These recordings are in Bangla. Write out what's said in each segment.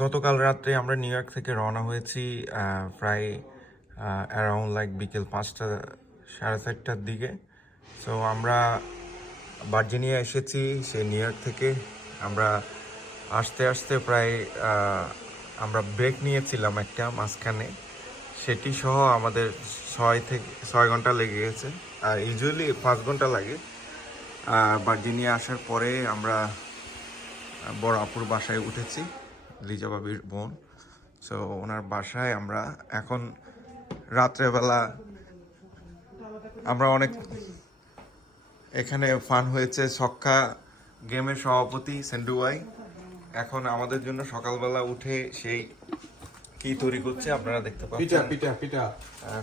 গতকাল রাত্রে আমরা নিউ ইয়র্ক থেকে রওনা হয়েছি প্রায় অ্যারাউন্ড লাইক বিকেল পাঁচটা, সাড়ে চারটার দিকে। সো আমরা ভার্জিনিয়া এসেছি সেই নিউ ইয়র্ক থেকে। আমরা আসতে আসতে প্রায় আমরা ব্রেক নিয়েছিলাম একটা মাঝখানে। সেটি সহ আমাদের ছয় থেকে, ছয় ঘণ্টা লেগে গেছে, আর ইউজুয়ালি পাঁচ ঘণ্টা লাগে। আর ভার্জিনিয়া আসার পরে আমরা বড় আপুর বাসায় উঠেছি। লিজা বাবির বোন। সো ওনার বাসায় আমরা এখন রাত্রেবেলা আমরা অনেক এখানে ফান হয়েছে। ছক্কা গেমের সভাপতি সেন্ডুয়াই এখন আমাদের জন্য সকালবেলা উঠে সেই কি তৈরি করছে আপনারা দেখতে পাচ্ছেন। পিঠা পিঠা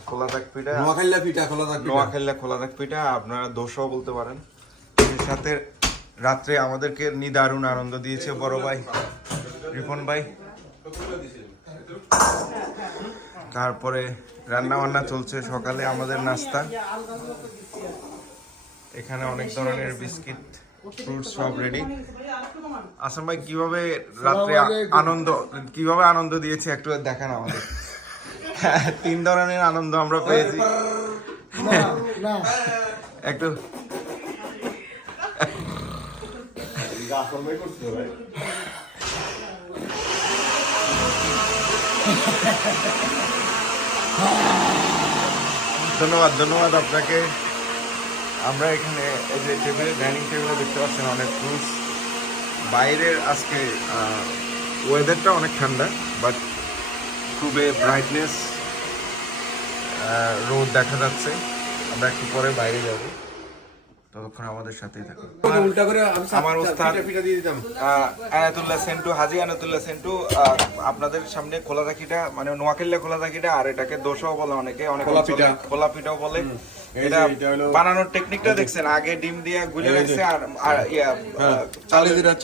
খোলা থাক পিঠা। নোয়াখাইলা পিঠা খোলা থাক পিঠা। খোলা পিঠা। আপনারা দোষও বলতে পারেন। এর সাথে রাত্রে আমাদেরকে নিদারুণ আনন্দ দিয়েছে বড় ভাই। রিপন ভাই। তারপরে রান্না বান্না চলছে সকালে আমাদের নাস্তা। এখানে অনেক ধরনের বিস্কিট ফ্রুটস সব রেডি আসাম ভাই কীভাবে রাত্রে আনন্দ কীভাবে আনন্দ দিয়েছে একটু দেখান আমাদের। তিন ধরনের আনন্দ আমরা পেয়েছি। একটু। ধন্যবাদ ধন্যবাদ আপনাকে। আমরা এখানে এই যে টেবিলে ডাইনিং টেবিলে দেখতে পাচ্ছেন অনেক ফ্রুটস বাইরের আজকে ওয়েদারটা অনেক ঠান্ডা বাট খুবই ব্রাইটনেস রোদ দেখা যাচ্ছে। আমরা একটু পরে বাইরে যাব। ততক্ষণ আমাদের সাথেই থাকুন। ওটা উল্টা করে আমি আমার আহ, আনাতুল্লাহ সেন্টু হাজি আনাতুল্লাহ সেন্টু আপনাদের সামনে খোলা রাখিটা মানে নোয়াখালীলা খোলা রাখিটা আর এটাকে দোষাও বলে অনেকে অনেক খোলা পিঠাও বলে। এটা যে এটা হলো- বানানোর টেকনিকটা দেখছেন আগে ডিম দিয়ে গুলে রাখছে আর আর হ্যাঁ।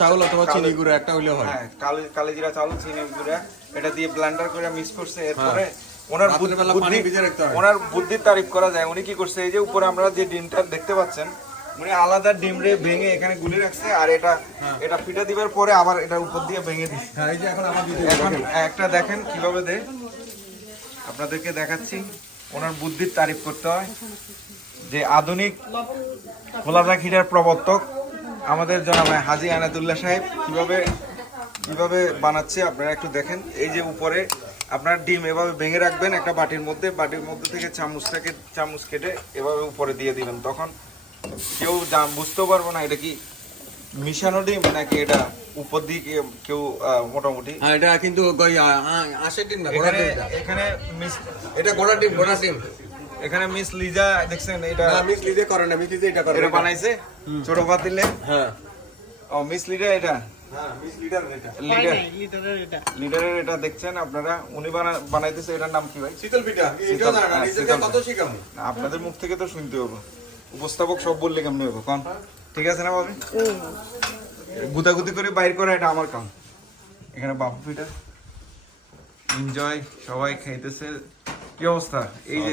চাউল অথবা চিনি গুঁড়ো একটা হইলে হয়। হ্যাঁ কালি কালিজিরা চাউল চিনি গুঁড়া এটা দিয়ে ব্লেন্ডার করে মিক্স করছে এরপরে ওনার বুদ্ধি- হয়। ওনার বুদ্ধির তারিফ করা যায়। উনি কি করছে এই যে উপরে আমরা যে ডিমটা দেখতে পাচ্ছেন উনি আলাদা ডিম রে ভেঙে এখানে গুলে রাখছে আর এটা এটা পিঠা দিবার পরে আবার এটার উপর দিয়ে ভেঙে দিচ্ছে। হ্যাঁ এই যে এখন আমার এখন একটা দেখেন কীভাবে দেয়। আপনাদেরকে দেখাচ্ছি ওনার বুদ্ধির তারিফ করতে হয়। যে আধুনিক খোলাদা খিরার প্রবর্তক আমাদের জনাব হাজি আনাতুল্লাহ সাহেব কীভাবে কীভাবে বানাচ্ছে আপনারা একটু দেখেন। এই যে উপরে আপনার ডিম এভাবে ভেঙে রাখবেন একটা বাটির মধ্যে বাটির মধ্যে থেকে চামচটাকে চামচ কেটে এভাবে উপরে দিয়ে দিবেন। তখন কেউ জান- বুঝতেও পারব না এটা কি মিশানো ডিম নাকি এটা উপর দিয়ে কেউ- মোটামুটি? হ্যাঁ এটা কিন্তু আশের ডিম না এখানে এটা। এখানে মিস এটা ঘোড়ার ডিম ডিম এখানে মিস লিজা দেখছেন এটা না মিস লিদে করে না মিস লিদে এটা করে এটা বানাইছে? ছোট পাতিলে হ্যাঁ। ও মিস লিডার এটা? হ্যাঁ লিডারের এটা। দেখছেন আপনারা? উনি বানা- বানাইতেছে এটার নাম কি ভাই? শীতল পিঠা। হ্যাঁ, আপনাদের মুখ থেকে তো শুনতে হবে। উপস্থাপক সব বললে কেমন হবে কন? ঠিক আছে না বাবু গুতাগুতি করে বাইর করা এটা আমার কাম। এখানে বাপু পিঠা এনজয় সবাই খাইতেছে। কি অবস্থা? এই যে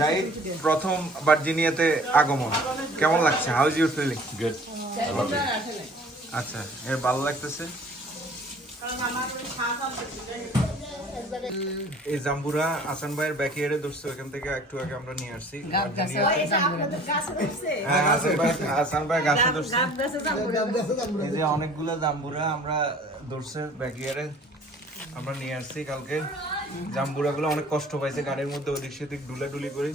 যাই প্রথম ভার্জিনিয়াতে আগমন। কেমন লাগছে? How is your feeling Good. আচ্ছা এ ভালো লাগতেছে? এই জাম্বুরা আসান ভাইয়ের ব্যাকিয়ারে ধরছে এখান থেকে একটু আগে আমরা নিয়ে আসছি। হ্যাঁ, আসান ভাই গাছে ধরছে। এই যে অনেকগুলো জাম্বুরা আমরা ধরছে ব্যাকিয়ারে আমরা নিয়ে আসছি কালকে। জাম্বুরা গুলো অনেক কষ্ট পাইছে গাড়ির মধ্যে ওদিক সেদিক ডুলাডুলি করে।